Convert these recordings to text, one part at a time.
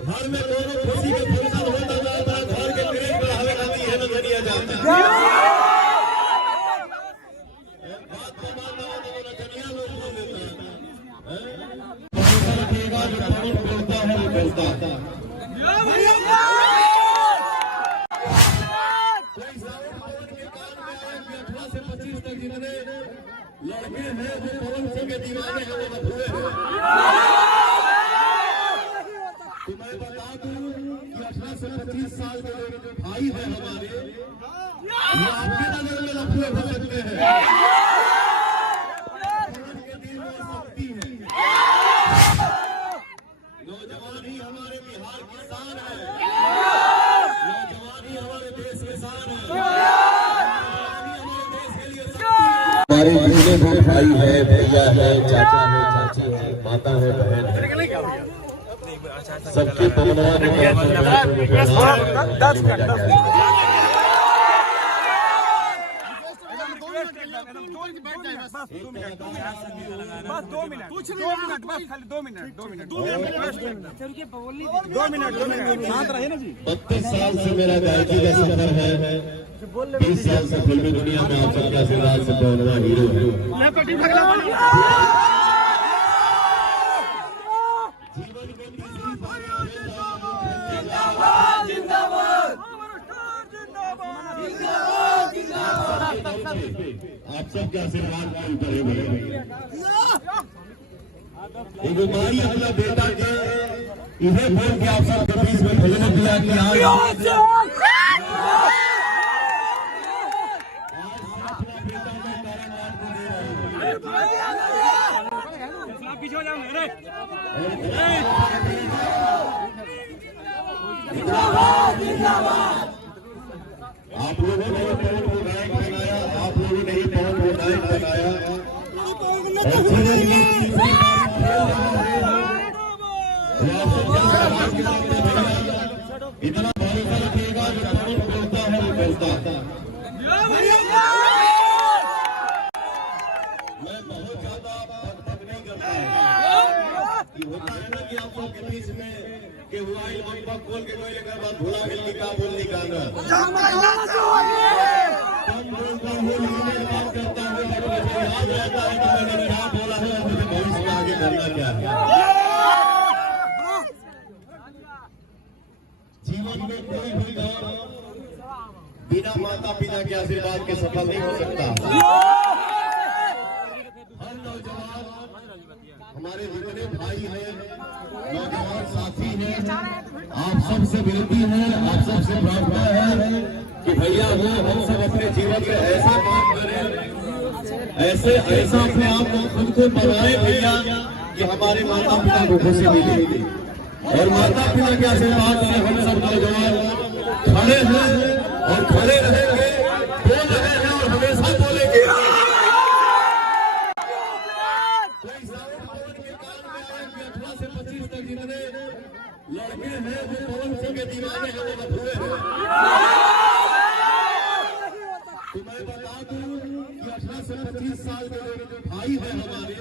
घर में दोनों खुशी के फंक्शन होता जाता है, घर के क्रेज बढ़ावे का भी यह नजरिया जाता है। बात को मानना हो तो नजरिया लोग बोल देता है। भरोसा रखिएगा जो पवन बोलता है वो बोलता है। कोई सावन पवन के कान में आए कि 18 से 25 तक जितने लड़के हैं वो पवन सिंह के दीवाने हैं, वो अधूरे हैं। तो मैं बता दूं कि 18 से 25 साल के लोग जो भाई हैं हमारे, वो आपके नजर में लफड़े हो सकते हैं, उनके दिल में शक्ति है। नौजवान ही हमारे बिहार की शान है, नौजवान ही हमारे देश की शान है, हमारे देश के लिए शक्ति है। हमारे जितने भी भाई है, भैया है, चाचा है, चाची है, माता है, बहन है, सबके पवनवा में बस 2 मिनट बस खाली 2 मिनट शांत रहे ना जी। 32 साल से मेरा गायकी का सफर है, 20 साल से फिल्मी दुनिया में आप सबके आशीर्वाद से पवनवा हीरो है। आप सबके आशीर्वाद के ऊपर है मेरे एक बीमारी अपना बेटा के इन्हें बोल के आप सबके बीच में भजन दिया कि पीछे हो जाओ मेरे। आप लोगों ने पवन को गायक बनाया, आप लोगों ने ही पवन को गायक बनाया। इतना भरोसा रखिएगा जो पवन बोलता है वो बोलता है। मैं बहुत ज्यादा भक्त नहीं करता कि होता है ना कि आप लोग के बीच में कि हुआ बक बोल के कोई लेकर बात भुला गई कि का बोल निकालना कम बोलता हूँ, लिमिटेड बात करता हूँ, लेकिन मुझे याद रहता है कि मैंने क्या बोला है और मुझे भविष्य में आगे करना क्या है। जीवन में कोई भी दौर बिना माता पिता के आशीर्वाद के सफल नहीं हो सकता। हर नौजवान हमारे जितने भाई हैं, नौजवान साथी हैं, आप सबसे विनती है, आप सबसे प्रार्थना है कि भैया वो हम सब अपने जीवन में ऐसा काम करें, ऐसा अपने आप को खुद को बनाए भैया कि हमारे माता पिता को खुशी मिले। और माता पिता के आशीर्वाद से हम सब नौजवान खड़े हैं और खड़े रहेंगे, बोल रहे हैं और हमेशा बोलेंगे। कोई सावन पवन के कान में आए कि 18 से 25 तक जितने लड़के हैं वो पवन सिंह के दीवाने हैं, वो अधूरे हैं। तो मैं बता दूं कि 18 से 25 साल के लोग जो भाई हैं हमारे,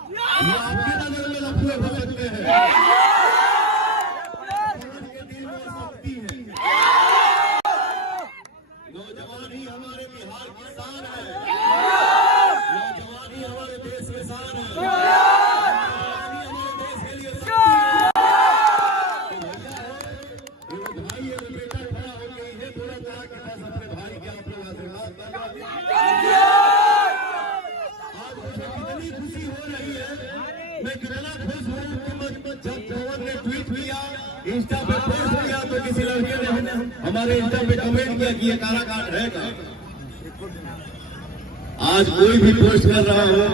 वो आपके नजर में लफड़े हो सकते हैं, उनके दिल में शक्ति है। नौजवान ही हमारे बिहार की शान है, नौजवान ही हमारे देश की शान है, नौजवान ही हमारे देश के लिए शक्ति है। तो भैया है, भाई है, बेटा खड़ा हो गई है, थोड़ा तरह के पास अपने भाई के आप लोग आशीर्वाद कर। आज मुझे कितनी खुशी हो रही है, मैं कितना खुश हूँ कि जब पवन ने ट्वीट किया, इंस्टा पे पोस्ट किया, तो किसी लड़के ने हमारे इंस्टा पे कमेंट किया कि ये काराकाट है का। आज कोई भी पोस्ट कर रहा हो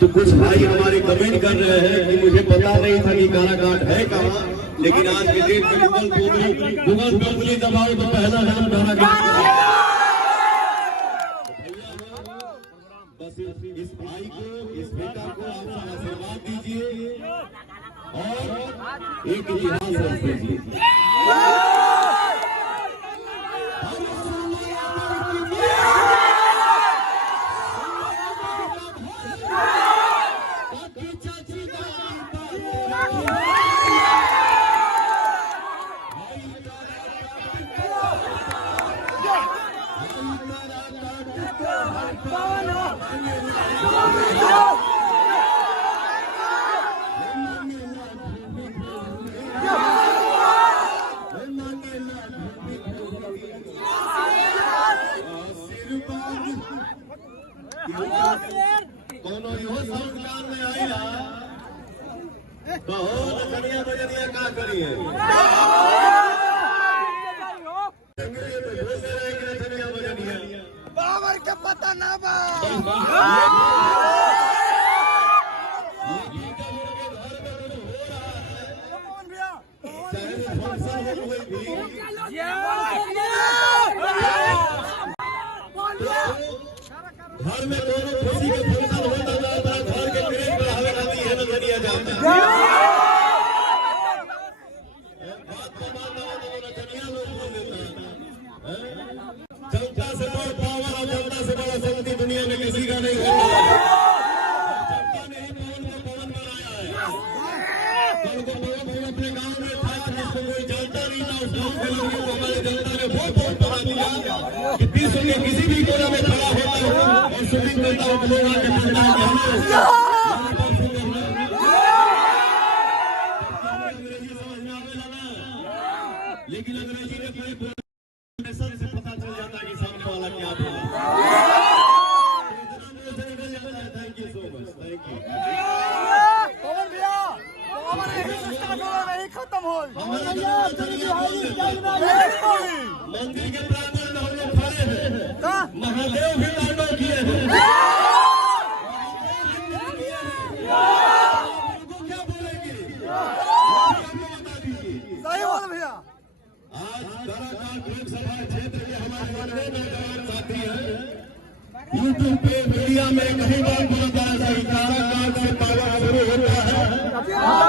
तो कुछ भाई हमारे कमेंट कर रहे हैं कि मुझे पता नहीं था कि काराकाट है कहाँ, लेकिन आज के डेट में गूगल पर उंगली दबाओ तो पहला नाम काराकाट। बस इस भाई को, इस बेटा को आप सब आशीर्वाद दीजिए और एक इतिहास रख दीजिए। कहो नचनिया बजनिया का करिए नचनिया बजनिया बाबर के पता ना बा घर में दोनों खुशी के फंक्शन होता जाता है घर के क्रेज बढ़ावे खातिर है नचनिया जाता है बात को मानना हो तो नचनिया लोग बोल देता है जनता से बड़ा पावर और जनता से बड़ा शक्ति दुनिया में किसी का नहीं होता जनता ने ही पवन को पवन बनाया है कल को पवन अपने गांव में था जिसको कोई जानता नहीं था उस गांव के लोगों को हमारे जनता ने वो पवन बना दिया कि विश्व के किसी भी कोने में खड़ा होता है और शूटिंग करता हूँ लोग आके बोलता है अंग्रेजी समझ में आवे ना लेकिन अंग्रेजी में कोई से पता चल जाता है कि सामने वाला क्या बोला thank you so much thank you Pawan भैया हमारे नहीं खत्म हो मंदिर के प्रांगण में हम लोग खड़े हैं महादेव भी तांडव किए हैं क्या बोलेंगे सही बोल भैया आज काराकाट लोकसभा क्षेत्र के हमारे नौजवान साथी हैं यूट्यूब पे मीडिया में कहीं बार बोला जाए काराकाट से पावर शुरू होता है